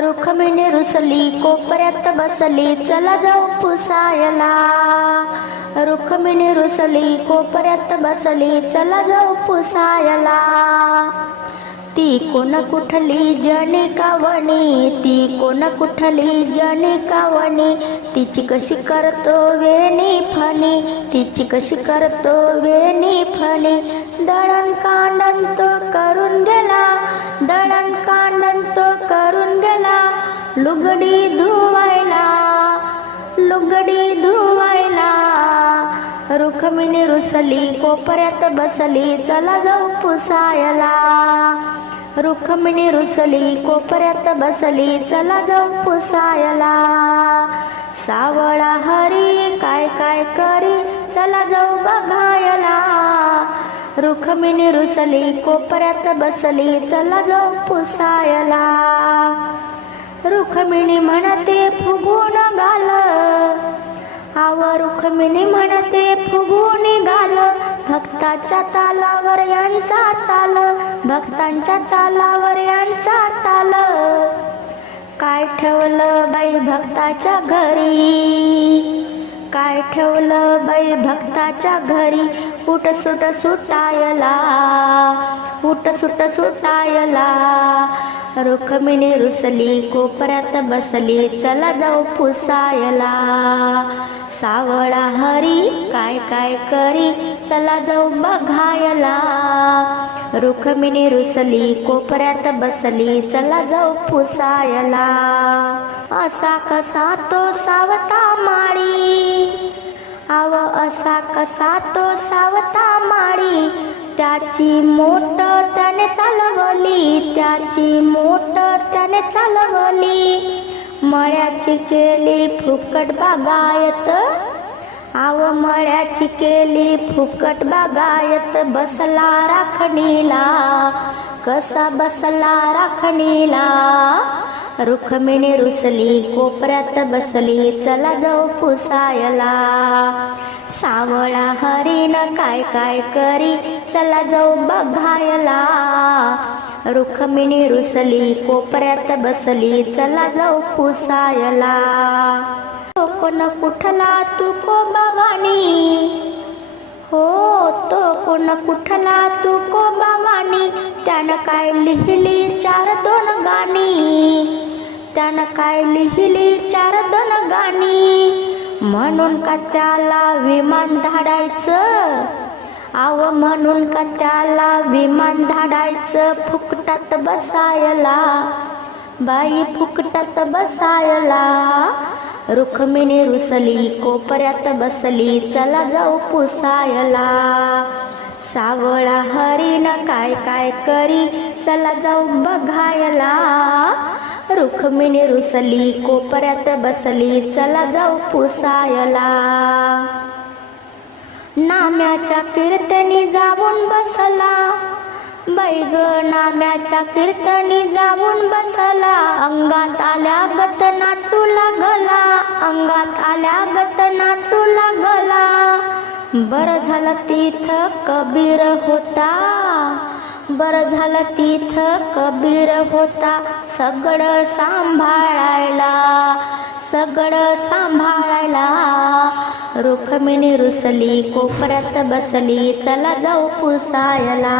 रुखमिणी रुसली कोपऱ्यात बसली चला जाऊ पुसायला. रुखमिणी रुसली कोपऱ्यात बसली चला जाऊ पुसायला. ती कोण कुठली जणी कावणी ती कोण कुठली जणी कावणी तिची कशी करतो वेणी फणी तिची कशी करतो वेणी फणी. दळण कांडण तो करून लुगडी धुवायला लुगडी धुवायला. रुखमिणी रुसली कोपऱ्यात बसली चला जाऊ पुसायला. रुखमिणी रुसली कोपऱ्यात बसली चला जाऊ पुसायला. सावळा हरी काय काय करी चला जाऊ बघायला. रुखमिणी रुसली कोपऱ्यात बसली चला जाऊ पुसायला. रुखमिणी म्हणते फुगून गाल आव रुखमिणी म्हणते फुगून गाल भक्ताच्या चालावर यांचा ताल भक्तांच्या चालावर यांचा ताल. काय ठेवलं बाई भक्ताच्या घरी? काय ठेवलं बाई भक्ताच्या घरी? उठ सुट सुटायला फुट सुट सुटायला. रुखमिणी रुसली कोपऱ्यात बसली चला जाऊ पुसायला. सावळा हरी काय काय करी चला जाऊ बघायला. रुखमिणी रुसली कोपऱ्यात बसली चला जाऊ पुसायला. असा कसा तो सावता माळी. आव असा कसा तो सावता माळी? त्याची मोट त्याने चालवली त्याची मोट त्याने चालवली. मळ्याची केली फुकट बागायत आव मळ्याची केली फुकट बागायत बसला राखणीला. कसा बसला राखणीला? रुखमिणी रुसली कोपऱ्यात बसली चला जाऊ पुसायला. सावळा हरीन काय काय करी चला जाऊ बघायला. रुखमिणी रुसली कोपऱ्यात बसली चला जाऊ पुसायला. कोण कुठला तू को बावानी कोण कुठला तू को बावानी त्यानं काय लिहिली चार दोन गाणी? त्यानं काय लिहिली चार दोन गाणी? म्हणून का त्याला विमान धाडायचं? आव म्हणून का त्याला विमान धाडायचं? फुकटात बसायला. बाई फुकटात बसायला. रुखमिणी रुसली कोपऱ्यात बसली चला जाऊ पुसायला. सावळा हरीन काय काय करी? चला जाऊ बघायला. रुक्मिणी रुसली कोपऱ्यात बसली. चला जाऊ पुसायला. नाम्याच्या कीर्तनी जाऊन बसला. बैग नाम्याच्या कीर्तनी जाऊन बसला. अंगात आल्या गत नाचू लागला. अंगात आल्या गत नाचू लागला. बरं झालं तिथं कबीर होता. बरं झालं तिथं कबीर होता. सगळं सांभाळायला सगळं सांभाळायला. रुखमिणी रुसली कोपऱ्यात बसली चला जाऊ पुसायला.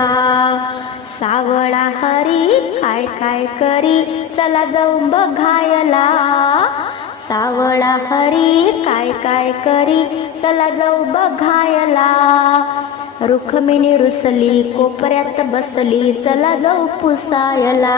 सावळा हरी काय काय करी चला जाऊ बघायला. सावळा हरी काय काय करी? चला जाऊ बघायला. रुखमिणी रुसली कोपऱ्यात बसली चला जाऊ पुसायला.